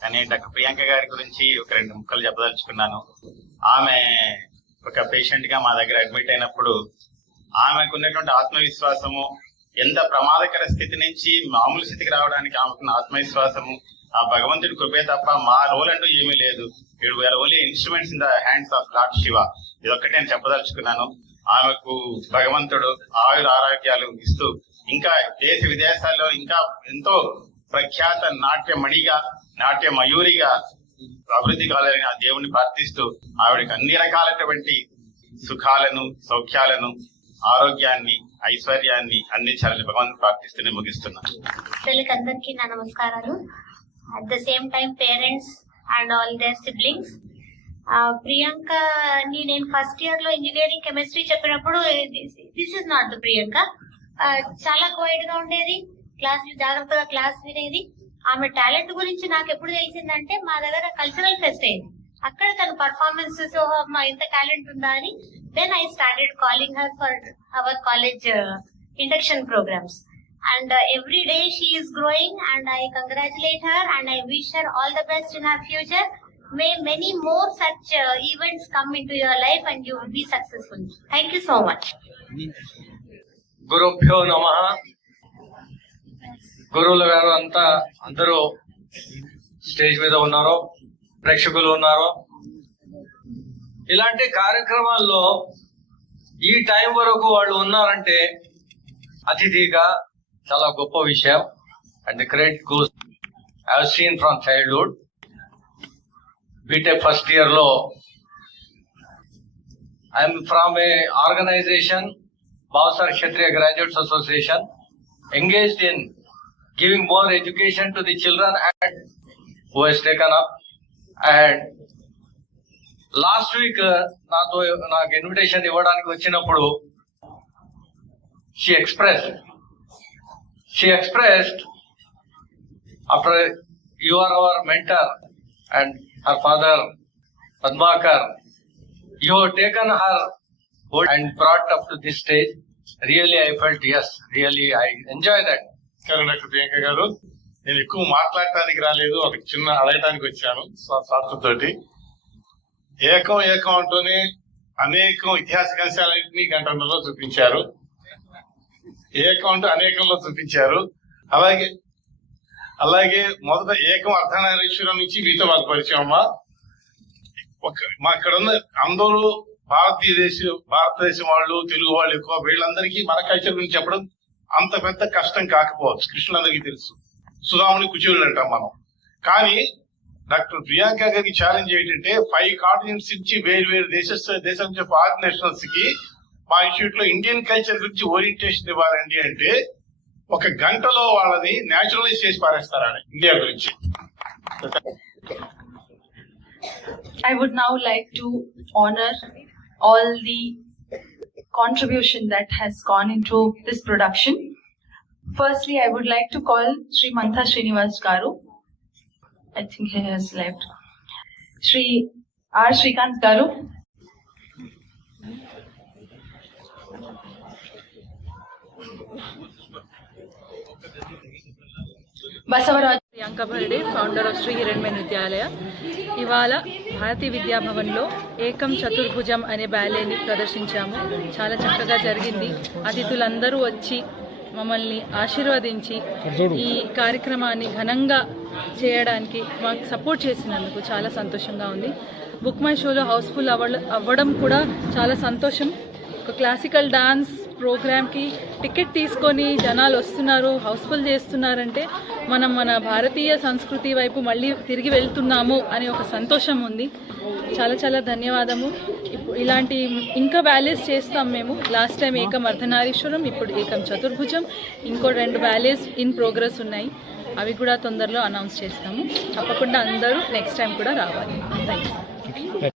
కానీ డాక్టర్ ప్రియాంక గారి గురించి ఒక 2 ముక్కలు చెప్పదలుచుకున్నాను. ఆమె ఒక పేషెంట్ గా మా దగ్గర అడ్మిట్ అయినప్పుడు ఆమెకు ఉన్నటువంటి ఆత్మవిశ్వాసము, ఎంత ప్రమాదకర స్థితి నుంచి మామూలు స్థితికి రావడానికి ఆమెకున్న ఆత్మవిశ్వాసము ఆ భగవంతుడి కృపే తప్ప మా రోల్ అంటూ ఏమీ లేదు. We're only instruments in the hands of lord Shiva. ఇదొక్కటి నేను చెప్పదలుచుకున్నాను. ఆమెకు భగవంతుడు ఆయుర ఆరోగ్యాలు ఇస్తూ ఇంకా దేశ విదేశాల్లో ఇంకా ఎంతో ప్రఖ్యాత నాట్యమణిగా, నాట్య మయూరిగా అభివృద్ధి కావాలని ఆ దేవుని ప్రార్థిస్తూ ఆవిడకి అన్ని రకాలైనటువంటి సుఖాలను, సౌఖ్యాలను, ఆరోగ్యాన్ని, ఐశ్వర్యాన్ని అందించాలని భగవంతుని ప్రార్థిస్తూనే ముగిస్తున్నాను. అందరికీ నా నమస్కారాలు. At the same time parents and all their siblings. Priyanka ని నేను ఫస్ట్ ఇయర్ లో ఇంజనీరింగ్ కెమిస్ట్రీ చెప్పినప్పుడు this is not the Priyanka. చాలా క్వైట్ గా ఉండేది, జాగ్రత్తగా క్లాస్ వినేది. ఆమె టాలెంట్ గురించి నాకు ఎప్పుడు తెలిసిందంటే మా దగ్గర కల్చరల్ ఫెస్ట్ అయింది, అక్కడ తన పర్ఫార్మెన్సెస్ ఇంత టాలెంట్ ఉందా అని. Then I started calling her for our college induction programs, and every day she is growing, and I congratulate her and I wish her all the best in her future. May many more such events come into your life and you will be successful. Thank you so much. గురుభ్యో నమః. గురువుల గారు అంతా అందరూ stage మీద ఉన్నారో, ప్రేక్షకులు ఉన్నారో, ఇలాంటి కార్యక్రమాల్లో ఈ టైం వరకు వాళ్ళు ఉన్నారంటే అతిథిగా చాలా గొప్ప విషయం. And credit goes I have seen from childhood. BTech first year లో I'm from a organisation, Bhavsar Kshatriya Graduates Association, engaged in giving more education to the children and who has taken up. And last week నాకు invitation ఇవ్వడానికి వచ్చినప్పుడు she expressed after you are our mentor and her father Padmakar, you have taken her and brought up to this stage. Really I felt, yes, really I enjoy that. Doctor Priyanka గారు, నేను ఎక్కువ మాట్లాడటానికి రాలేదు, ఒక చిన్న అడగటానికి వచ్చాను శాస్త్రంతోటి. ఏకం అంటూనే అనేకం ఇతిహాస అంశాలన్నింటినీ గంటలో చూపించారు. ఏకం అంటూ అనేకంలో చూపించారు. అలాగే మొదట ఏకం అర్ధనారీశ్వరం నుంచి మీతో మాకు పరిచయం అమ్మా. మా ఇక్కడ ఉన్న అందరూ భారతదేశం వాళ్ళు, తెలుగు వాళ్ళు ఎక్కువ, వీళ్ళందరికీ మన కల్చర్ గురించి చెప్పడం అంత పెద్ద కష్టం కాకపోవచ్చు. కృష్ణులందరికీ తెలుసు, సుధాముని కుచేరుడు అంటాం మనం. కానీ డాక్టర్ ప్రియాంక గారికి ఛాలెంజ్ ఏంటంటే 5 కాంటినెంట్స్ నుంచి వేరు దేశం నుంచి ఫారిన్ నేషనల్స్ కి మా ఇన్స్టిట్యూట్ లో ఇండియన్ కల్చర్ గురించి ఓరియంటేషన్ ఇవ్వాలండి అంటే 1 గంటలో వాళ్ళని నేచురలైజ్ చేసి పారేస్తారని ఇండియా గురించి. I would now like to honor all the contribution that has gone into this production. Firstly, I would like to call Sri Mantha Srinivas Garu. I think he has left. Sri R. Srikant Garu. Basavaraj. Priyanka Barde, founder of Shri Hiranmaya Nrityalaya. ఇవాళ భారతీయ విద్యాభవన్లో ఏకం చతుర్భుజం అనే బ్యాలేని ప్రదర్శించాము. చాలా చక్కగా జరిగింది. అతిథులందరూ వచ్చి మమ్మల్ని ఆశీర్వదించి ఈ కార్యక్రమాన్ని ఘనంగా చేయడానికి మాకు సపోర్ట్ చేసినందుకు చాలా సంతోషంగా ఉంది. బుక్ మై షోలో హౌస్ఫుల్ అవ్వడం కూడా చాలా సంతోషం. ఒక క్లాసికల్ డాన్స్ ప్రోగ్రామ్కి టికెట్ తీసుకొని జనాలు వస్తున్నారు, హౌస్ఫుల్ చేస్తున్నారంటే మనం మన భారతీయ సంస్కృతి వైపు మళ్ళీ తిరిగి వెళ్తున్నాము అనే ఒక సంతోషం ఉంది. చాలా చాలా ధన్యవాదము. ఇప్పుడు ఇలాంటి ఇంకా బ్యాలేస్ చేస్తాం మేము. లాస్ట్ టైం ఏకం అర్ధనారీశ్వరం, ఇప్పుడు ఏకం చతుర్భుజం, ఇంకో 2 బ్యాలేస్ ఇన్ ప్రోగ్రెస్ ఉన్నాయి. అవి కూడా తొందరలో అనౌన్స్ చేస్తాము. తప్పకుండా అందరూ నెక్స్ట్ టైం కూడా రావాలి. Thank you.